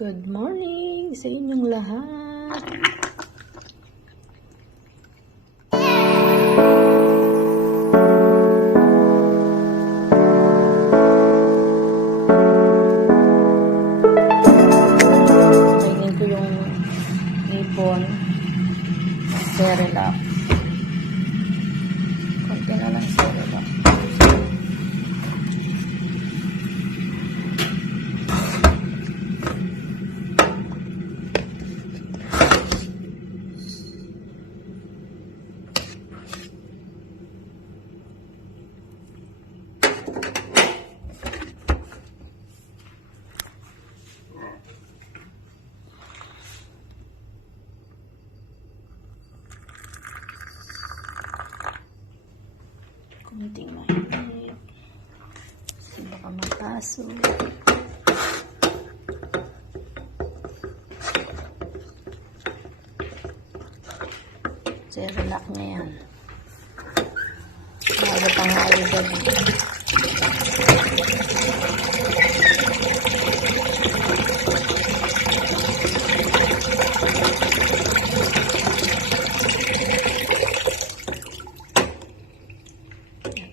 Good morning sa inyong lahat. Kainin ko yung hipon. Cerelac. Konti na lang Cerelac. Kunting mainit. Kasi baka mataso. Cerelac na yan. Maaga pa nga ay gabi.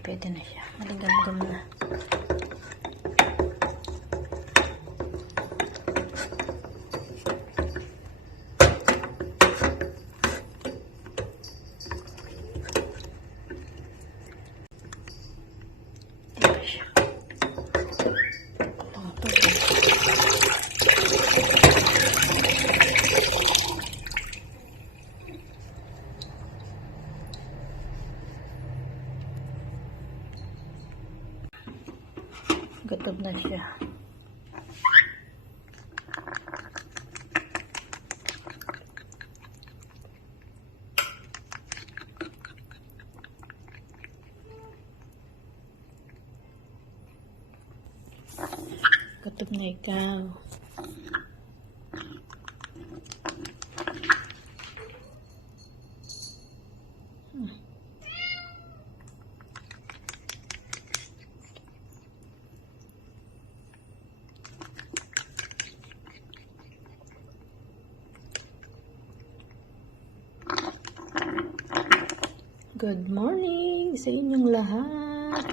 Pwede na siya. Maligam-gam na. Ito siya. Gutom na siya. Gutom na ikaw. Good morning sa inyong lahat.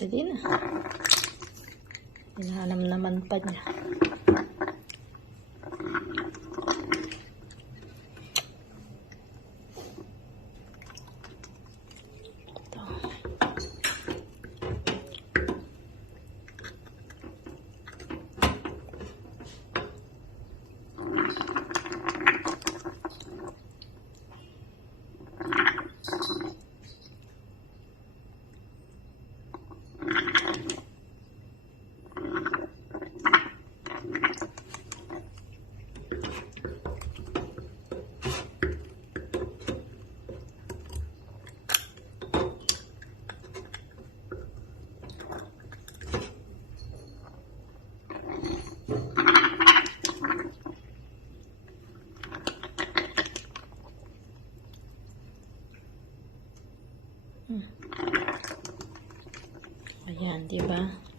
Dali na. Hinahanam naman pa niya. Ayan, diba?